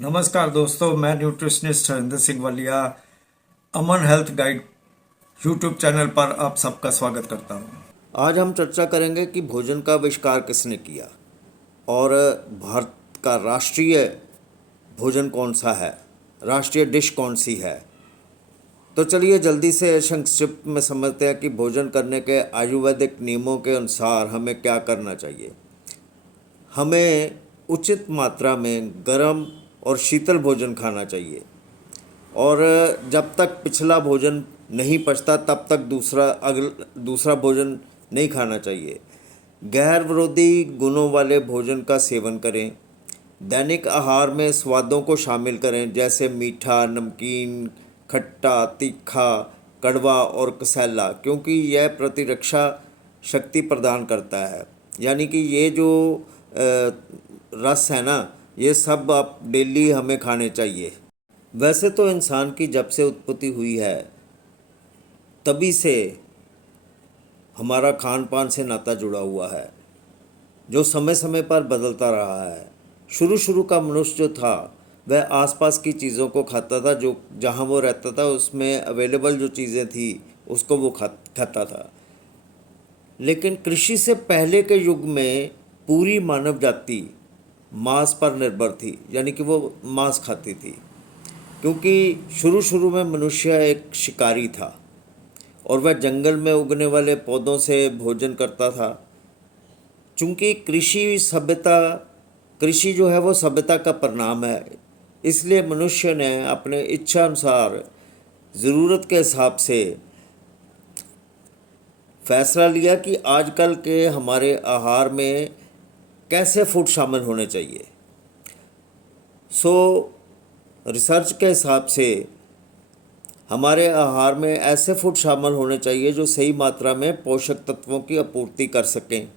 नमस्कार दोस्तों, मैं न्यूट्रिशनिस्ट हरिंदर सिंह वालिया अमन हेल्थ गाइड यूट्यूब चैनल पर आप सबका स्वागत करता हूं। आज हम चर्चा करेंगे कि भोजन का आविष्कार किसने किया और भारत का राष्ट्रीय भोजन कौन सा है, राष्ट्रीय डिश कौन सी है। तो चलिए जल्दी से संक्षिप्त में समझते हैं कि भोजन करने के आयुर्वेदिक नियमों के अनुसार हमें क्या करना चाहिए। हमें उचित मात्रा में गर्म और शीतल भोजन खाना चाहिए और जब तक पिछला भोजन नहीं पचता तब तक दूसरा भोजन नहीं खाना चाहिए। गैर विरोधी गुणों वाले भोजन का सेवन करें। दैनिक आहार में स्वादों को शामिल करें, जैसे मीठा, नमकीन, खट्टा, तीखा, कड़वा और कसैला, क्योंकि यह प्रतिरक्षा शक्ति प्रदान करता है। यानी कि ये जो रस है ना, ये सब आप डेली हमें खाने चाहिए। वैसे तो इंसान की जब से उत्पत्ति हुई है तभी से हमारा खान पान से नाता जुड़ा हुआ है, जो समय समय पर बदलता रहा है। शुरू शुरू का मनुष्य जो था वह आसपास की चीज़ों को खाता था, जो जहाँ वो रहता था उसमें अवेलेबल जो चीज़ें थी उसको वो खाता था। लेकिन कृषि से पहले के युग में पूरी मानव जाति मांस पर निर्भर थी, यानी कि वो मांस खाती थी, क्योंकि शुरू शुरू में मनुष्य एक शिकारी था और वह जंगल में उगने वाले पौधों से भोजन करता था। चूँकि कृषि जो है वो सभ्यता का परिणाम है, इसलिए मनुष्य ने अपने इच्छा अनुसार ज़रूरत के हिसाब से फैसला लिया कि आजकल के हमारे आहार में कैसे फूड शामिल होने चाहिए। रिसर्च के हिसाब से हमारे आहार में ऐसे फूड शामिल होने चाहिए जो सही मात्रा में पोषक तत्वों की आपूर्ति कर सकें।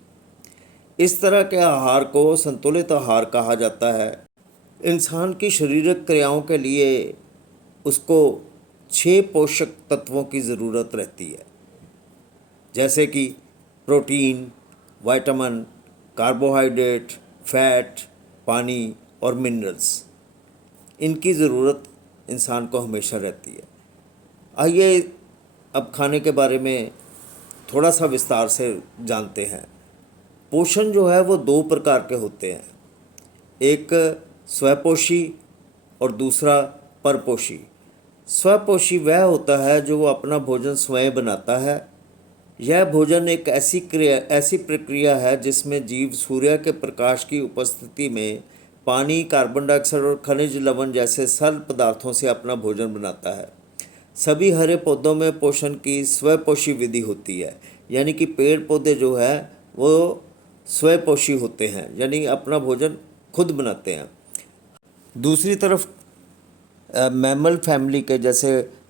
इस तरह के आहार को संतुलित आहार कहा जाता है। इंसान की शारीरिक क्रियाओं के लिए उसको 6 पोषक तत्वों की ज़रूरत रहती है, जैसे कि प्रोटीन, विटामिन, कार्बोहाइड्रेट, फैट, पानी और मिनरल्स। इनकी ज़रूरत इंसान को हमेशा रहती है। आइए अब खाने के बारे में थोड़ा सा विस्तार से जानते हैं। पोषण जो है वो 2 प्रकार के होते हैं, एक स्वपोषी और दूसरा परपोषी। स्वपोषी वह होता है जो वो अपना भोजन स्वयं बनाता है। यह भोजन एक ऐसी प्रक्रिया है जिसमें जीव सूर्य के प्रकाश की उपस्थिति में पानी, कार्बन डाइऑक्साइड और खनिज लवण जैसे सरल पदार्थों से अपना भोजन बनाता है। सभी हरे पौधों में पोषण की स्वपोषी विधि होती है, यानी कि पेड़ पौधे जो है वो स्वपोषी होते हैं, यानी अपना भोजन खुद बनाते हैं। दूसरी तरफ मैमल फैमिली के, जैसे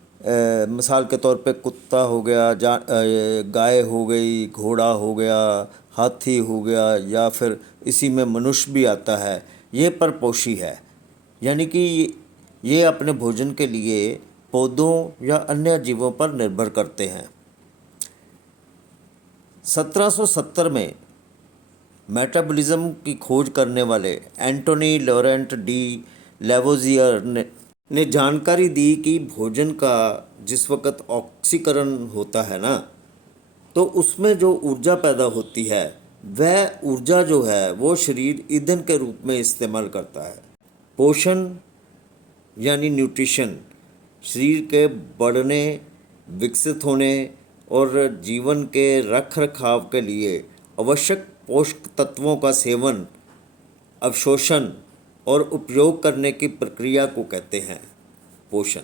मिसाल के तौर पे कुत्ता हो गया, गाय हो गई, घोड़ा हो गया, हाथी हो गया, या फिर इसी में मनुष्य भी आता है, ये परपोषी है। यानी कि ये अपने भोजन के लिए पौधों या अन्य जीवों पर निर्भर करते हैं। 1770 में मेटाबॉलिज्म की खोज करने वाले एंटोनी लॉरेंट डी लेवोजियर ने जानकारी दी कि भोजन का जिस वक़्त ऑक्सीकरण होता है ना, तो उसमें जो ऊर्जा पैदा होती है वह ऊर्जा जो है वो शरीर ईंधन के रूप में इस्तेमाल करता है। पोषण यानी न्यूट्रिशन शरीर के बढ़ने, विकसित होने और जीवन के रख रखाव के लिए आवश्यक पोषक तत्वों का सेवन, अवशोषण और उपयोग करने की प्रक्रिया को कहते हैं पोषण।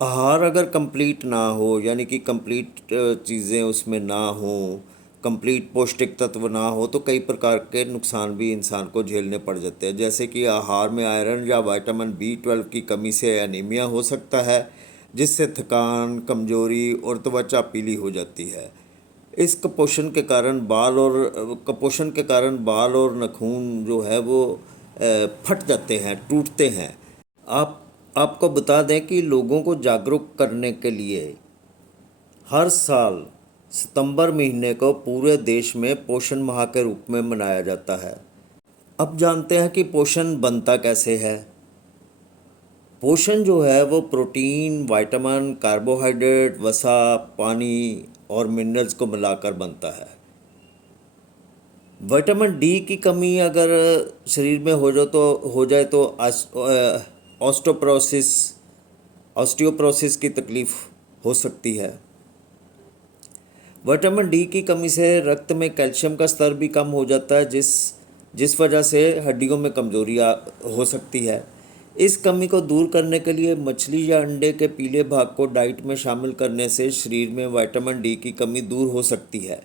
आहार अगर कंप्लीट ना हो, यानी कि कंप्लीट चीज़ें उसमें ना हो, कंप्लीट पौष्टिक तत्व ना हो, तो कई प्रकार के नुकसान भी इंसान को झेलने पड़ जाते हैं। जैसे कि आहार में आयरन या विटामिन B12 की कमी से एनीमिया हो सकता है, जिससे थकान, कमजोरी और त्वचा पीली हो जाती है। इस कुपोषण के कारण बाल और नाखून जो है वो फट जाते हैं, टूटते हैं। आपको बता दें कि लोगों को जागरूक करने के लिए हर साल सितंबर महीने को पूरे देश में पोषण माह के रूप में मनाया जाता है। अब जानते हैं कि पोषण बनता कैसे है। पोषण जो है वो प्रोटीन, विटामिन, कार्बोहाइड्रेट, वसा, पानी और मिनरल्स को मिलाकर बनता है। विटामिन डी की कमी अगर शरीर में हो जाए तो ऑस्टियोप्रोसिस की तकलीफ हो सकती है। विटामिन डी की कमी से रक्त में कैल्शियम का स्तर भी कम हो जाता है, जिस वजह से हड्डियों में कमजोरी हो सकती है। इस कमी को दूर करने के लिए मछली या अंडे के पीले भाग को डाइट में शामिल करने से शरीर में विटामिन डी की कमी दूर हो सकती है।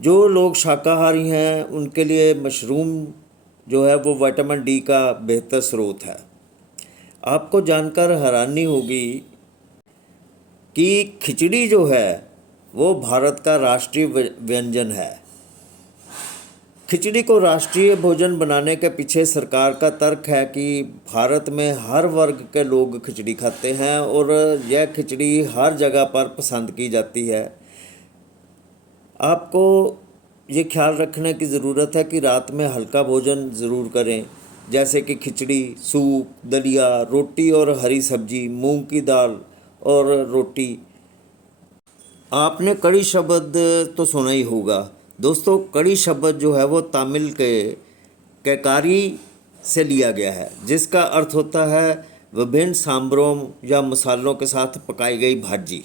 जो लोग शाकाहारी हैं उनके लिए मशरूम जो है वो विटामिन डी का बेहतर स्रोत है। आपको जानकर हैरानी होगी कि खिचड़ी जो है वो भारत का राष्ट्रीय व्यंजन है। खिचड़ी को राष्ट्रीय भोजन बनाने के पीछे सरकार का तर्क है कि भारत में हर वर्ग के लोग खिचड़ी खाते हैं और यह खिचड़ी हर जगह पर पसंद की जाती है। आपको ये ख्याल रखने की ज़रूरत है कि रात में हल्का भोजन ज़रूर करें, जैसे कि खिचड़ी, सूप, दलिया, रोटी और हरी सब्जी, मूंग की दाल और रोटी। आपने कड़ी शब्द तो सुना ही होगा। दोस्तों, कड़ी शब्द जो है वो तमिल के कैकारी से लिया गया है, जिसका अर्थ होता है विभिन्न सांभरों या मसालों के साथ पकाई गई भाजी।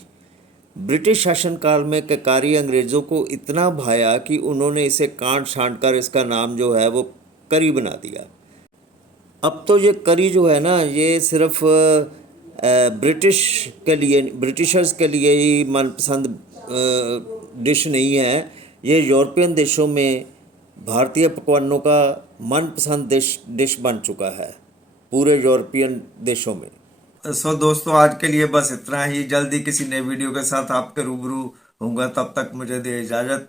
ब्रिटिश शासनकाल में कैकारी अंग्रेज़ों को इतना भाया कि उन्होंने इसे काट छांट कर इसका नाम जो है वो करी बना दिया। अब तो ये करी जो है ना, ये सिर्फ ब्रिटिशर्स के लिए ही मनपसंद डिश नहीं है। ये यूरोपियन देशों में भारतीय पकवानों का मनपसंद डिश बन चुका है, पूरे यूरोपियन देशों में। सो दोस्तों, आज के लिए बस इतना ही। जल्दी किसी नए वीडियो के साथ आपके रूबरू होऊंगा। तब तक मुझे दे इजाजत।